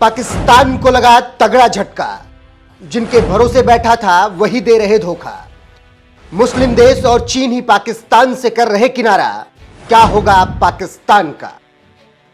पाकिस्तान को लगा तगड़ा झटका। जिनके भरोसे बैठा था वही दे रहे धोखा। मुस्लिम देश और चीन ही पाकिस्तान से कर रहे किनारा। क्या होगा पाकिस्तान का?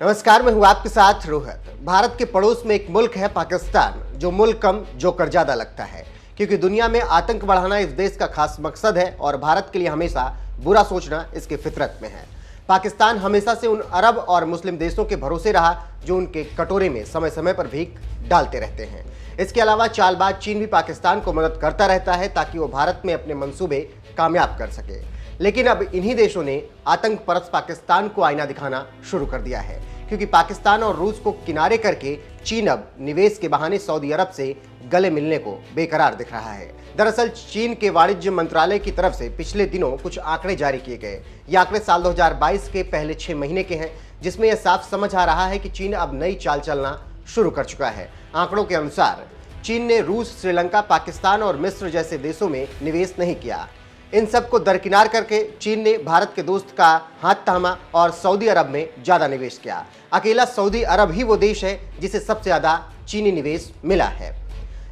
नमस्कार, मैं हूं आपके साथ रोहित। भारत के पड़ोस में एक मुल्क है पाकिस्तान, जो मुल्क कम जोकर ज्यादा लगता है, क्योंकि दुनिया में आतंक बढ़ाना इस देश का खास मकसद है और भारत के लिए हमेशा बुरा सोचना इसके फितरत में है। पाकिस्तान हमेशा से उन अरब और मुस्लिम देशों के भरोसे रहा जो उनके कटोरे में समय समय पर भीख डालते रहते हैं। इसके अलावा चालबाज चीन भी पाकिस्तान को मदद करता रहता है ताकि वो भारत में अपने मंसूबे कामयाब कर सके। लेकिन अब इन्हीं देशों ने आतंक परस्त पाकिस्तान को आईना दिखाना शुरू कर दिया है, क्योंकि पाकिस्तान और रूस को किनारे करके चीन अब निवेश के बहाने सऊदी अरब से गले मिलने को बेकरार दिख रहा है। दरअसल चीन के वाणिज्य मंत्रालय की तरफ से पिछले दिनों कुछ आंकड़े जारी किए गए। ये आंकड़े साल 2022 के पहले 6 महीने के हैं, जिसमें यह साफ समझ आ रहा है कि चीन अब नई चाल चलना शुरू कर चुका है। आंकड़ों के अनुसार चीन ने रूस, श्रीलंका, पाकिस्तान और मिस्र जैसे देशों में निवेश नहीं किया। इन सबको दरकिनार करके चीन ने भारत के दोस्त का हाथ थामा और सऊदी अरब में ज्यादा निवेश किया। अकेला सऊदी अरब ही वो देश है जिसे सबसे ज्यादा चीनी निवेश मिला है।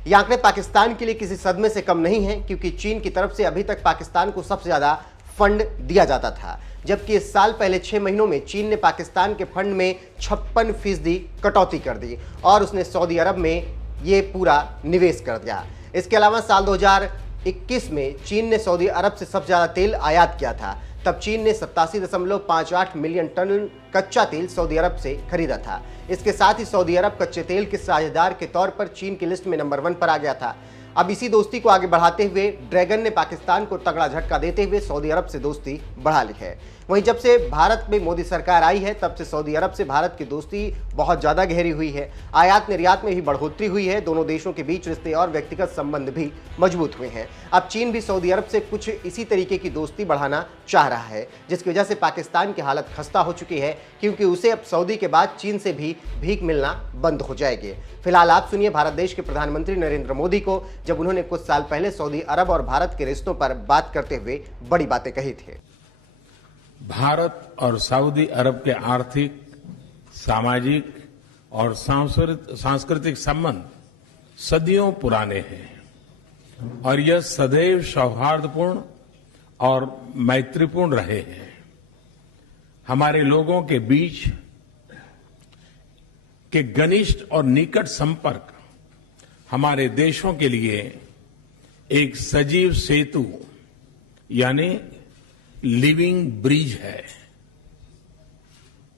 ये आंकड़े पाकिस्तान के लिए किसी सदमे से कम नहीं है, क्योंकि चीन की तरफ से अभी तक पाकिस्तान को सबसे ज्यादा फंड दिया जाता था, जबकि इस साल पहले 6 महीनों में चीन ने पाकिस्तान के फंड में 56% कटौती कर दी और उसने सऊदी अरब में ये पूरा निवेश कर दिया। इसके अलावा साल 2021 में चीन ने सऊदी अरब से सबसे ज्यादा तेल आयात किया था। तब चीन ने 87.58 मिलियन टन कच्चा तेल सऊदी अरब से खरीदा था। इसके साथ ही सऊदी अरब कच्चे तेल के साझेदार के तौर पर चीन की लिस्ट में नंबर 1 पर आ गया था। अब इसी दोस्ती को आगे बढ़ाते हुए ड्रैगन ने पाकिस्तान को तगड़ा झटका देते हुए सऊदी अरब से दोस्ती बढ़ा ली है। वहीं जब से भारत में मोदी सरकार आई है, तब से सऊदी अरब से भारत की दोस्ती बहुत ज़्यादा गहरी हुई है। आयात निर्यात में भी बढ़ोतरी हुई है। दोनों देशों के बीच रिश्ते और व्यक्तिगत संबंध भी मजबूत हुए हैं। अब चीन भी सऊदी अरब से कुछ इसी तरीके की दोस्ती बढ़ाना चाह रहा है, जिसकी वजह से पाकिस्तान की हालत खस्ता हो चुकी है, क्योंकि उसे अब सऊदी के बाद चीन से भी भीख मिलना बंद हो जाएगी। फिलहाल आप सुनिए भारत देश के प्रधानमंत्री नरेंद्र मोदी को, जब उन्होंने कुछ साल पहले सऊदी अरब और भारत के रिश्तों पर बात करते हुए बड़ी बातें कही थी। भारत और सऊदी अरब के आर्थिक, सामाजिक और सांस्कृतिक संबंध सदियों पुराने हैं और यह सदैव सौहार्दपूर्ण और मैत्रीपूर्ण रहे हैं। हमारे लोगों के बीच के घनिष्ठ और निकट संपर्क हमारे देशों के लिए एक सजीव सेतु यानी लिविंग ब्रिज है।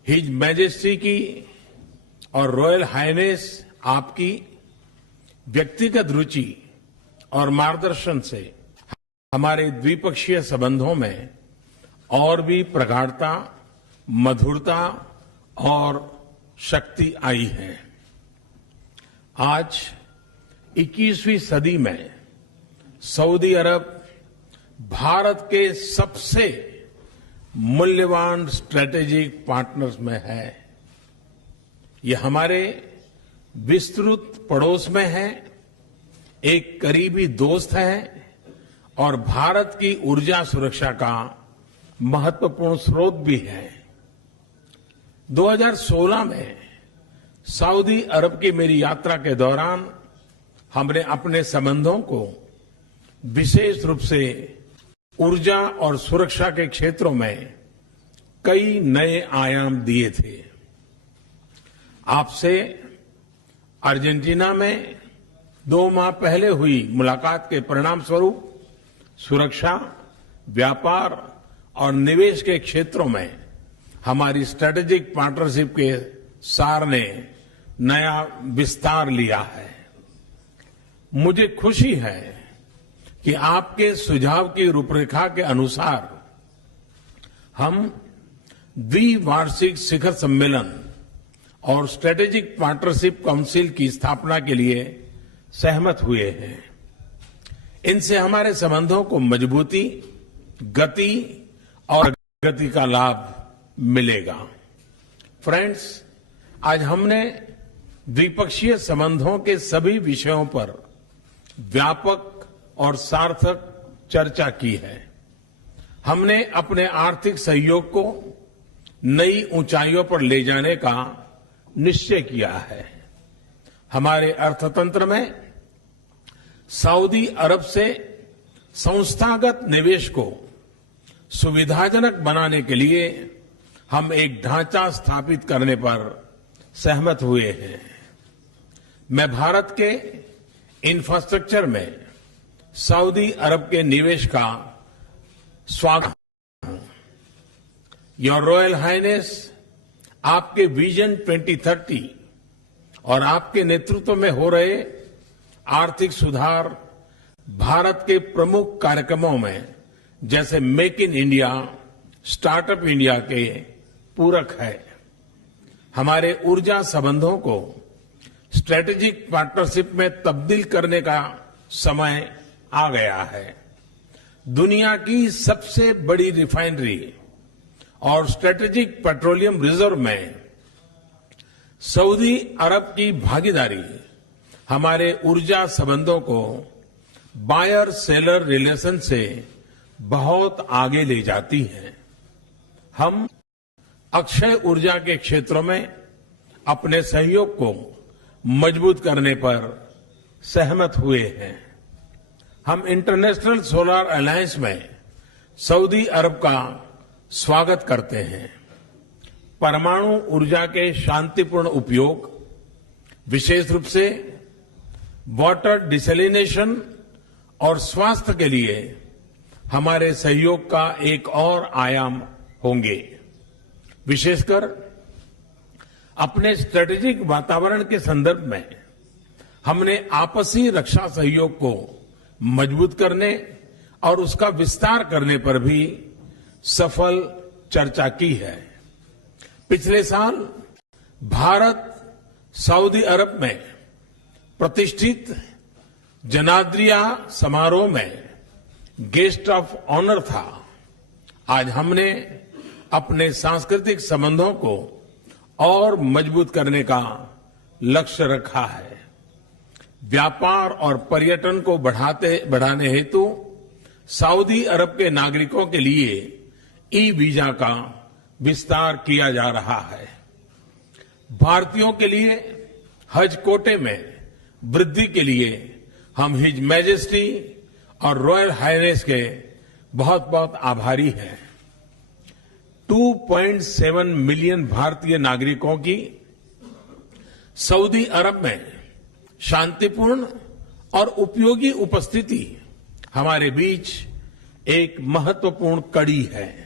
हिज मैजेस्टी की और रॉयल हाइनेस आपकी व्यक्तिगत रुचि और मार्गदर्शन से हमारे द्विपक्षीय संबंधों में और भी प्रगाढ़ता, मधुरता और शक्ति आई है। आज 21वीं सदी में सऊदी अरब भारत के सबसे मूल्यवान स्ट्रेटेजिक पार्टनर्स में है। यह हमारे विस्तृत पड़ोस में है, एक करीबी दोस्त है और भारत की ऊर्जा सुरक्षा का महत्वपूर्ण स्रोत भी है। 2016 में सऊदी अरब की मेरी यात्रा के दौरान हमने अपने संबंधों को विशेष रूप से ऊर्जा और सुरक्षा के क्षेत्रों में कई नए आयाम दिए थे। आपसे अर्जेंटीना में 2 माह पहले हुई मुलाकात के परिणाम स्वरूप सुरक्षा, व्यापार और निवेश के क्षेत्रों में हमारी स्ट्रेटेजिक पार्टनरशिप के सार ने नया विस्तार लिया है। मुझे खुशी है कि आपके सुझाव की रूपरेखा के अनुसार हम द्विवार्षिक शिखर सम्मेलन और स्ट्रेटेजिक पार्टनरशिप काउंसिल की स्थापना के लिए सहमत हुए हैं। इनसे हमारे संबंधों को मजबूती, गति और प्रगति का लाभ मिलेगा। फ्रेंड्स, आज हमने द्विपक्षीय संबंधों के सभी विषयों पर व्यापक और सार्थक चर्चा की है। हमने अपने आर्थिक सहयोग को नई ऊंचाइयों पर ले जाने का निश्चय किया है। हमारे अर्थतंत्र में सऊदी अरब से संस्थागत निवेश को सुविधाजनक बनाने के लिए हम एक ढांचा स्थापित करने पर सहमत हुए हैं। मैं भारत के इंफ्रास्ट्रक्चर में सऊदी अरब के निवेश का स्वागत करता हूं। योर रॉयल हाइनेस, आपके विजन 2030 और आपके नेतृत्व में हो रहे आर्थिक सुधार भारत के प्रमुख कार्यक्रमों में जैसे make in India, startup India के पूरक है। हमारे ऊर्जा संबंधों को स्ट्रेटेजिक पार्टनरशिप में तब्दील करने का समय आ गया है। दुनिया की सबसे बड़ी रिफाइनरी और स्ट्रेटेजिक पेट्रोलियम रिजर्व में सऊदी अरब की भागीदारी हमारे ऊर्जा संबंधों को बायर सेलर रिलेशन से बहुत आगे ले जाती है। हम अक्षय ऊर्जा के क्षेत्रों में अपने सहयोग को मजबूत करने पर सहमत हुए हैं। हम इंटरनेशनल सोलर अलायंस में सऊदी अरब का स्वागत करते हैं। परमाणु ऊर्जा के शांतिपूर्ण उपयोग, विशेष रूप से वाटर डिसैलिनेशन और स्वास्थ्य के लिए हमारे सहयोग का एक और आयाम होंगे। विशेषकर अपने स्ट्रेटेजिक वातावरण के संदर्भ में हमने आपसी रक्षा सहयोग को मजबूत करने और उसका विस्तार करने पर भी सफल चर्चा की है। पिछले साल भारत सऊदी अरब में प्रतिष्ठित जनाद्रिया समारोह में गेस्ट ऑफ ऑनर था। आज हमने अपने सांस्कृतिक संबंधों को और मजबूत करने का लक्ष्य रखा है। व्यापार और पर्यटन को बढ़ाने हेतु सऊदी अरब के नागरिकों के लिए ई वीजा का विस्तार किया जा रहा है। भारतीयों के लिए हज कोटे में वृद्धि के लिए हम हिज मैजेस्टी और रॉयल हाइनेस के बहुत बहुत आभारी हैं। 2.7 मिलियन भारतीय नागरिकों की सऊदी अरब में शांतिपूर्ण और उपयोगी उपस्थिति हमारे बीच एक महत्वपूर्ण कड़ी है।